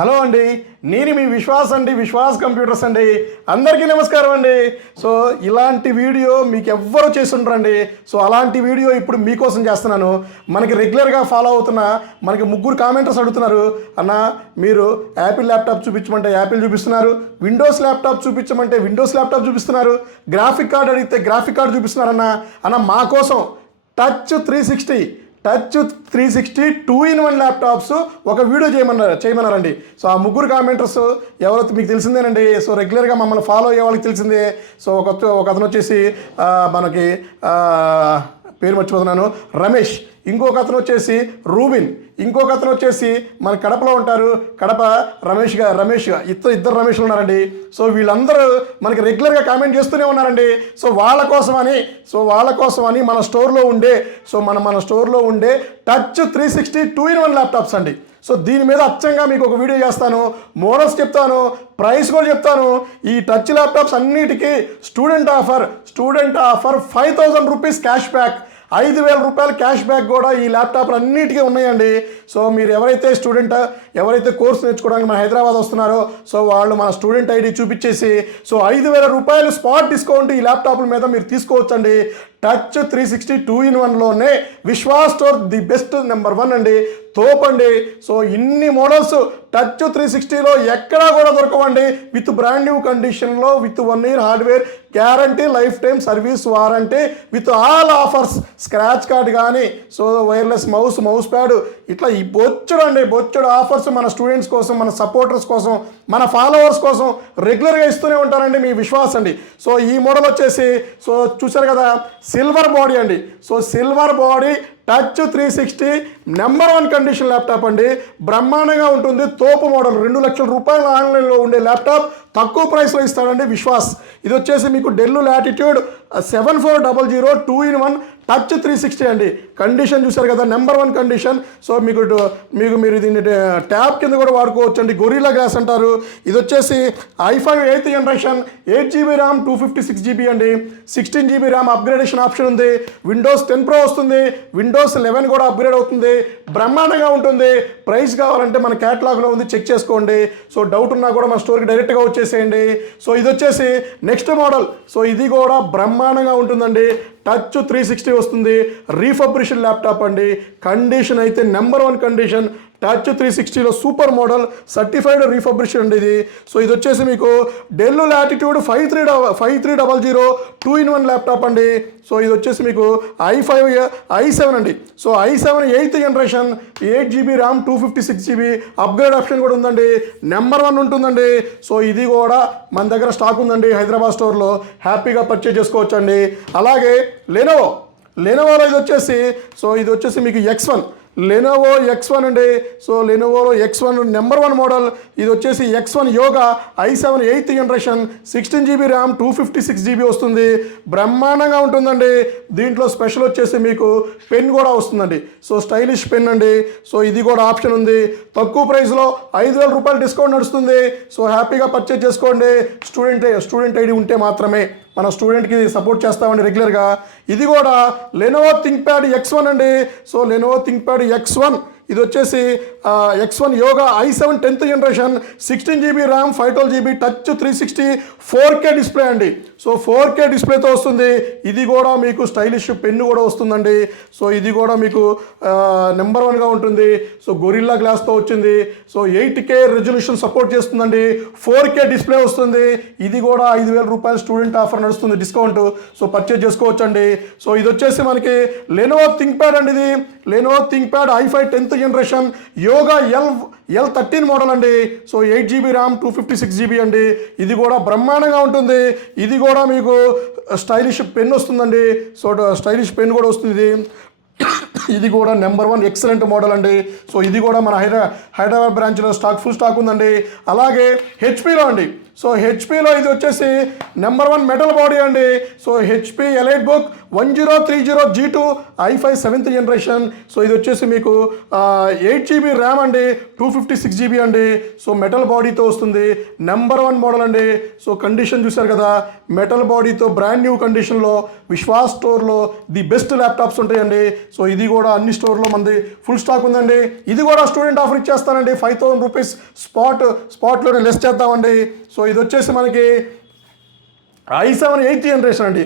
Hello అండి, నేను మీ విశ్వాస్ అండి, విశ్వాస్ కంప్యూటర్స్ అండి. అందరికీ నమస్కారం అండి. సో ఇలాంటి వీడియో మీకు ఎవ్వరు చేసి ఉండరండి. సో అలాంటి వీడియో ఇప్పుడు మీకోసం చేస్తున్నాను. మనకి రెగ్యులర్గా ఫాలో అవుతున్న మనకి ముగ్గురు కామెంటర్స్ అడుగుతున్నారు, అన్న మీరు యాపిల్ ల్యాప్టాప్ చూపించమంటే యాపిల్ చూపిస్తున్నారు, విండోస్ ల్యాప్టాప్ చూపించమంటే విండోస్ ల్యాప్టాప్ చూపిస్తున్నారు, గ్రాఫిక్ కార్డ్ అడిగితే గ్రాఫిక్ కార్డ్ చూపిస్తున్నారు. అన్న మా కోసం టచ్ 360 2-in-1 ల్యాప్టాప్స్ ఒక వీడియో చేయమన్నారండి. సో ఆ ముగ్గురు కామెంటర్స్ ఎవరో మీకు తెలిసిందేనండి. సో రెగ్యులర్గా మమ్మల్ని ఫాలో అయ్యే వాళ్ళకి తెలిసిందే. సో ఒక అతను వచ్చేసి మనకి పేరు మర్చిపోతున్నాను, రమేష్. ఇంకొక అతను వచ్చేసి రూబిన్. ఇంకొక అతను వచ్చేసి మన కడపలో ఉంటారు, కడప రమేష్ ఇద్దరు రమేష్లు ఉన్నారండి. సో వీళ్ళందరూ మనకి రెగ్యులర్గా కామెంట్ చేస్తూనే ఉన్నారండి. సో వాళ్ళ కోసమని మన స్టోర్లో ఉండే టచ్ 360 2-in-1 ల్యాప్టాప్స్ అండి. సో దీని మీద అచ్చంగా మీకు ఒక వీడియో చేస్తాను, మోడల్స్ చెప్తాను, ప్రైస్ కూడా చెప్తాను. ఈ టచ్ ల్యాప్టాప్స్ అన్నిటికీ student offer 5,000 rupees cash back, 5,000 రూపాయల క్యాష్ బ్యాక్ కూడా ఈ ల్యాప్టాప్లు అన్నిటికీ ఉన్నాయండి. సో మీరు ఎవరైతే కోర్స్ నేర్చుకోవడానికి మన హైదరాబాద్ వస్తున్నారో సో వాళ్ళు మన స్టూడెంట్ ఐడి చూపించేసి సో 5,000 రూపాయలు స్పాట్ డిస్కౌంట్ ఈ ల్యాప్టాప్ల మీద మీరు తీసుకోవచ్చండి. టచ్ 360 2-in-1లోనే Vishwas store the best number 1 అండి, తోపండి. సో ఇన్ని మోడల్స్ టచ్ 360లో ఎక్కడా కూడా దొరకవండి. విత్ బ్రాండ్ న్యూ కండిషన్లో, with 1 year hardware guarantee, lifetime service warranty, with all offers, scratch card కానీ, సో వైర్లెస్ మౌస్ ప్యాడ్, ఇట్లా ఈ బొచ్చుడు ఆఫర్స్ మన స్టూడెంట్స్ కోసం, మన సపోర్టర్స్ కోసం, మన ఫాలోవర్స్ కోసం రెగ్యులర్గా ఇస్తూనే ఉంటారండి మీ విశ్వాస్ అండి. సో ఈ మోడల్ వచ్చేసి సో చూసారు కదా, సిల్వర్ బాడీ అండి. So silver body touch 360 number 1 condition laptop అండి. బ్రహ్మాండంగా ఉంటుంది, తోపు మోడల్. 2 లక్షల రూపాయలు ఆన్లైన్లో ఉండే ల్యాప్టాప్ తక్కువ ప్రైస్లో ఇస్తాడండి విశ్వాస్. ఇది వచ్చేసి మీకు డెల్ లాటిట్యూడ్ 7400 2-in-1 టచ్ 360 అండి. కండిషన్ చూసారు కదా, నెంబర్ 1 కండిషన్. సో మీరు దీన్ని ట్యాబ్ కింద కూడా వాడుకోవచ్చు అండి. గొరిల్లా గ్లాస్ అంటారు. ఇది వచ్చేసి i5 8th generation, 8GB RAM 256GB అండి. 16GB ర్యామ్ అప్గ్రేడేషన్ ఆప్షన్ ఉంది. విండోస్ 10 Pro వస్తుంది, విండోస్ 11 కూడా అప్గ్రేడ్ అవుతుంది. బ్రహ్మాండంగా ఉంటుంది. ప్రైస్ కావాలంటే మన క్యాటలాగ్లో ఉంది, చెక్ చేసుకోండి. సో డౌట్ ఉన్నా కూడా మన స్టోర్కి డైరెక్ట్గా వచ్చేసేయండి. సో ఇది వచ్చేసి నెక్స్ట్ మోడల్. సో ఇది కూడా బ్రహ్మాండంగా ఉంటుందండి. టచ్ 360 వస్తుంది, రీఫబ్రిషన్ ల్యాప్టాప్ అండి. కండిషన్ అయితే నెంబర్ 1 కండిషన్. టచ్ 360లో సూపర్ మోడల్, సర్టిఫైడ్ రీఫబ్రిషన్ అండి ఇది. సో ఇది వచ్చేసి మీకు డెల్ లాటిట్యూడ్ 5300 2-in-1 ల్యాప్టాప్ అండి. సో ఇది వచ్చేసి మీకు i7 అండి. So i7 8th generation, 8GB RAM 256GB upgrade option కూడా ఉందండి. నెంబర్ 1 ఉంటుందండి. సో ఇది కూడా మన దగ్గర స్టాక్ ఉందండి హైదరాబాద్ స్టోర్లో, హ్యాపీగా పర్చేజ్ చేసుకోవచ్చు అండి. అలాగే లెనోవోలో ఇది వచ్చేసి మీకు లెనోవో X1 అండి. సో లెనోవోలో X1 నెంబర్ 1 మోడల్. ఇది వచ్చేసి X1 yoga i7 8th generation, 16GB RAM 256GB వస్తుంది. బ్రహ్మాండంగా ఉంటుందండి. దీంట్లో స్పెషల్ వచ్చేసి మీకు పెన్ కూడా వస్తుందండి. సో స్టైలిష్ పెన్ అండి. సో ఇది కూడా ఆప్షన్ ఉంది. తక్కువ ప్రైస్లో 5,000 రూపాయలు డిస్కౌంట్ నడుస్తుంది. సో హ్యాపీగా పర్చేజ్ చేసుకోండి. స్టూడెంట్ ఐడి ఉంటే మాత్రమే మన స్టూడెంట్కి సపోర్ట్ చేస్తామండి రెగ్యులర్గా. ఇది కూడా లెనోవో థింక్ప్యాడ్ X1 అండి. సో లెనోవో థింక్ప్యాడ్ X1 ఇది వచ్చేసి X1 yoga i7 10th generation, 16GB RAM 512GB touch 360 4K display అండి. సో 4K డిస్ప్లేతో వస్తుంది. ఇది కూడా మీకు స్టైలిష్ పెన్ను కూడా వస్తుందండి. సో ఇది కూడా మీకు నెంబర్ 1గా ఉంటుంది. సో గొరిల్లా గ్లాస్తో వచ్చింది. సో 8K రెజల్యూషన్ సపోర్ట్ చేస్తుందండి. 4K డిస్ప్లే వస్తుంది. ఇది కూడా 5,000 రూపాయలు స్టూడెంట్ ఆఫర్ నడుస్తుంది, డిస్కౌంట్. సో పర్చేజ్ చేసుకోవచ్చు అండి. సో ఇది వచ్చేసి మనకి లెనోవో థింక్ప్యాడ్ అండి. ఇది Lenovo ThinkPad i5 10th generation, yoga L13 model అండి. సో 8GB ర్యామ్ 256GB అండి. ఇది కూడా బ్రహ్మాండంగా ఉంటుంది. ఇది కూడా మీకు స్టైలిష్ పెన్ వస్తుందండి. సో స్టైలిష్ పెన్ కూడా వస్తుంది. ఇది కూడా నెంబర్ 1 ఎక్సలెంట్ మోడల్ అండి. సో ఇది కూడా మన హైదరాబాద్ బ్రాంచ్లో ఫుల్ స్టాక్ ఉందండి. అలాగే హెచ్పీలో అండి. సో హెచ్పీలో ఇది వచ్చేసి నెంబర్ 1 మెటల్ బాడీ అండి. So HP elite book 1030G2 i5 7th generation. So ఇది వచ్చేసి మీకు 8GB ర్యామ్ అండి, 256GB అండి. సో మెటల్ బాడీతో వస్తుంది, నెంబర్ 1 మోడల్ అండి. సో కండిషన్ చూశారు కదా, మెటల్ బాడీతో బ్రాండ్ న్యూ కండిషన్లో విశ్వాస్ స్టోర్లో ది బెస్ట్ ల్యాప్టాప్స్ ఉంటాయండి. సో ఇది కూడా అన్ని స్టోర్లో మనది ఫుల్ స్టాక్ ఉందండి. ఇది కూడా స్టూడెంట్ ఆఫర్ ఇచ్చేస్తానండి, 5000 రూపీస్ స్పాట్లోనే లెస్ చేద్దామండి. సో ఇది వచ్చేసి మనకి i7 8th జనరేషన్ అండి.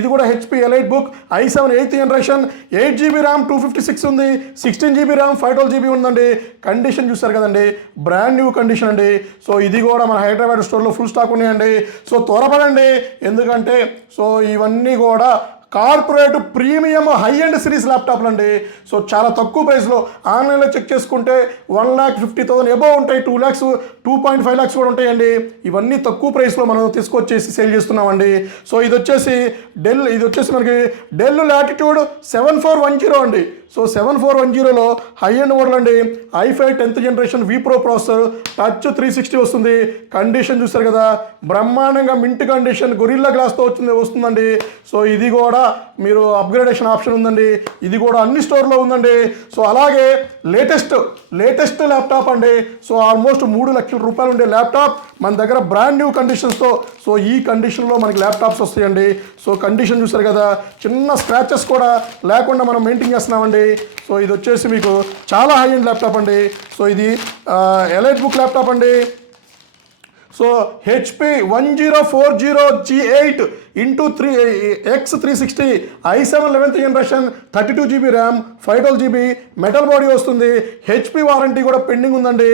ఇది కూడా HP elite book i7 8th generation, 8GB RAM 256 ఉంది, 16GB ర్యామ్ 512GB ఉందండి. కండిషన్ చూస్తారు కదండి, బ్రాండ్ న్యూ కండిషన్ అండి. సో ఇది కూడా మన హైదరాబాద్ స్టోర్లో ఫుల్ స్టాక్ ఉన్నాయండి. సో త్వరపడండి, ఎందుకంటే సో ఇవన్నీ కూడా corporate premium high and series ల్యాప్టాప్లు అండి. సో చాలా తక్కువ ప్రైస్లో ఆన్లైన్లో చెక్ చేసుకుంటే 1,50,000 ఎబో ఉంటాయి, 2 lakhs 2.5 lakhs కూడా ఉంటాయండి. ఇవన్నీ తక్కువ ప్రైస్లో మనం తీసుకొచ్చేసి సేల్ చేస్తున్నామండి. సో ఇది వచ్చేసి మనకి డెల్ లాటిట్యూడ్ 7410 అండి. సో 7410లో హై అండ్ మోడల్ అండి, i5 10th జనరేషన్ వి ప్రో ప్రాసెసర్, టచ్ 360 వస్తుంది. కండిషన్ చూస్తారు కదా, బ్రహ్మాండంగా మింట్ కండిషన్ గొరిల్లా గ్లాస్తో వస్తుందండి. సో ఇది కూడా మీరు అప్గ్రేడేషన్ ఆప్షన్ ఉందండి, ఇది కూడా అన్ని స్టోర్లో ఉందండి. సో అలాగే లేటెస్ట్ ల్యాప్టాప్ అండి. సో ఆల్మోస్ట్ 3 లక్షల రూపాయలు ఉండే ల్యాప్టాప్ మన దగ్గర బ్రాండ్ న్యూ కండిషన్స్తో. సో ఈ కండిషన్లో మనకి ల్యాప్టాప్స్ వస్తాయండి. సో కండిషన్ చూసారు కదా, చిన్న స్క్రాచెస్ కూడా లేకుండా మనం మెయింటైన్ చేస్తున్నామండి. సో ఇది వచ్చేసి మీకు చాలా హై ఎండ్ ల్యాప్టాప్ అండి. సో ఇది ఎలైట్ బుక్ ల్యాప్టాప్ అండి. So HP 1040G8 X360 i7 11th generation, 32GB RAM 512GB metal body వస్తుంది. హెచ్పి వారంటీ కూడా పెండింగ్ ఉందండి.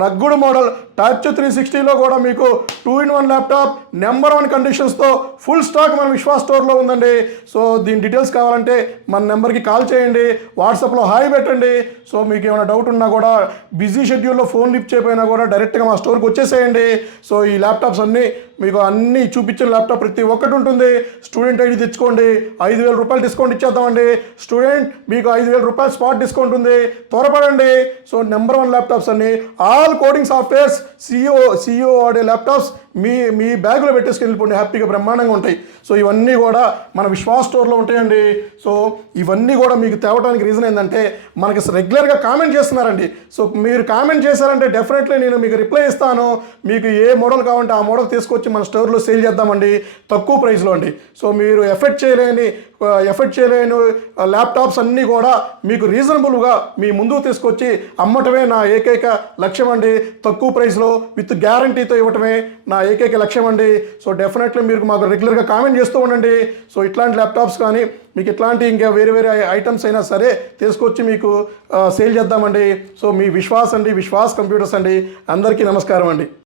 రగ్గుడ్ మోడల్, టచ్ 360లో కూడా మీకు 2-in-1 ల్యాప్టాప్, నెంబర్ 1 కండిషన్స్తో ఫుల్ స్టాక్ మన విశ్వాస్ స్టోర్లో ఉందండి. సో దీని డీటెయిల్స్ కావాలంటే మన నెంబర్కి కాల్ చేయండి, వాట్సాప్లో హాయ్ పెట్టండి. సో మీకు ఏమైనా డౌట్ ఉన్నా కూడా, బిజీ షెడ్యూల్లో ఫోన్ లిఫ్ట్ చేయకపోయినా కూడా డైరెక్ట్గా మా స్టోర్కి వచ్చేసేయండి. సో ఈ ల్యాప్టాప్స్ అన్నీ చూపించిన ల్యాప్టాప్ ప్రతి ఒక్కటి ఉంటుంది. స్టూడెంట్ ఐడి తెచ్చుకోండి, 5,000 రూపాయలు డిస్కౌంట్ ఇచ్చేద్దామండి. స్టూడెంట్ మీకు 5,000 రూపాయలు స్పాట్ డిస్కౌంట్ ఉంది, త్వరపడండి. సో నెంబర్ 1 ల్యాప్టాప్స్ అన్ని, ఆల్ కోడింగ్ సాఫ్ట్వేర్స్, సిఇఓ వాడే ల్యాప్టాప్స్ మీ బ్యాగ్లో పెట్టేసుకు వెళ్ళిపోండి, హ్యాపీగా బ్రహ్మాండంగా ఉంటాయి. సో ఇవన్నీ కూడా మన విశ్వాస్ స్టోర్లో ఉంటాయండి. సో ఇవన్నీ కూడా మీకు తేవడానికి రీజన్ ఏంటంటే, మనకి రెగ్యులర్గా కామెంట్ చేస్తున్నారండి. సో మీరు కామెంట్ చేశారంటే డెఫినెట్లీ నేను మీకు రిప్లై ఇస్తాను. మీకు ఏ మోడల్ కావాలంటే ఆ మోడల్ తీసుకొచ్చి మన స్టోర్లో సేల్ చేద్దామండి, తక్కువ ప్రైస్లో అండి. సో మీరు ఎఫెక్ట్ చేయలేని ల్యాప్టాప్స్ అన్నీ కూడా మీకు రీజనబుల్గా మీ ముందుకు తీసుకొచ్చి అమ్మటమే నా ఏకైక లక్ష్యం అండి. తక్కువ ప్రైస్లో విత్ గ్యారంటీతో ఇవ్వటమే నా ఏకైక లక్ష్యం అండి. సో డెఫినెట్లీ మీరు మాకు రెగ్యులర్గా కామెంట్ చేస్తూ ఉండండి. సో ఇట్లాంటి ల్యాప్టాప్స్ కానీ మీకు ఇట్లాంటి ఇంకా వేరే ఐటమ్స్ అయినా సరే తీసుకొచ్చి మీకు సేల్ చేద్దామండి. సో మీ విశ్వాస్ కంప్యూటర్స్ అండి. అందరికీ నమస్కారం అండి.